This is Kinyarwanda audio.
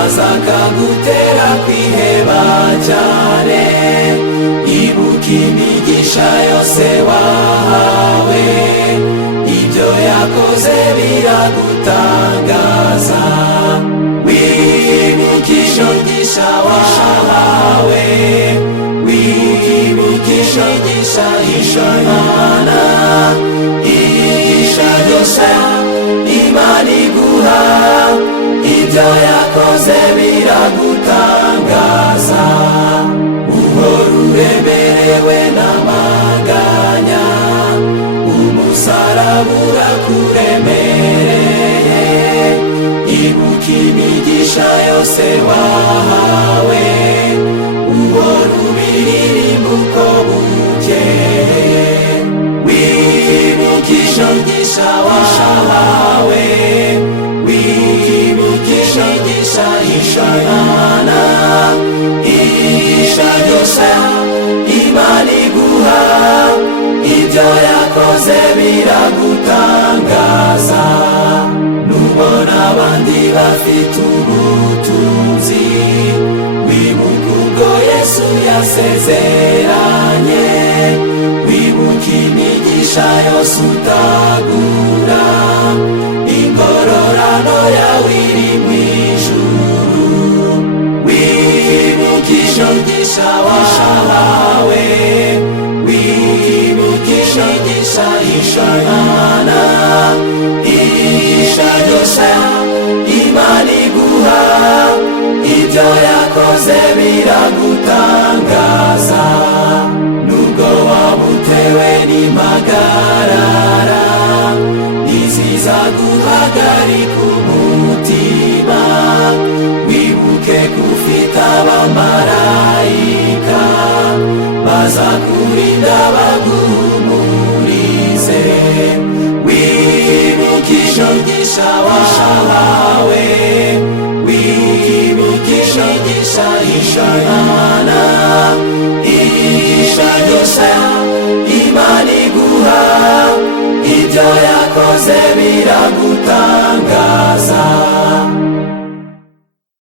maze akagutera kwiheba cyane. Ibuka imigisha yose wahawe, ibyo yakoze biragutangaza. Wibukisha umugisha wahawe, wibukisha umugisha Imana. Imigisha yose Imana iguha, ibyo yakoze biragutangaza. Uhora uremerewe n'amaganya, umusaraba urakuremereye. Ibuka imigisha yose wahawe, uhora ubiririmba uko bukeye. Wibukisha umugisha wahawe, wibukisha umugisha Imana. Imigisha yose Imana iguha, ibyo yakoze biragutangaza. Nubona abandi bafite ubutunzi, wibuka ubwo Yesu yasezeranye. Wibuka imigisha yose utagura, ingororano yawe iri mu ijuru. Wibukisha umugisha wahawe, wibukisha umugisha Imana. Imigisha yose Imana iguha, ibyo yakoze biragutangaza. Nubwo waba utewe n'impagarara, ntizizaguhagarika umutima. Wibuke ko ufite abamarayika, bazakurinda baguhumurize. Wibukisha umugisha wahawe, wibukisha umugisha Imana. Imigisha yose Imana iguha, ibyo yakoze biragutanga.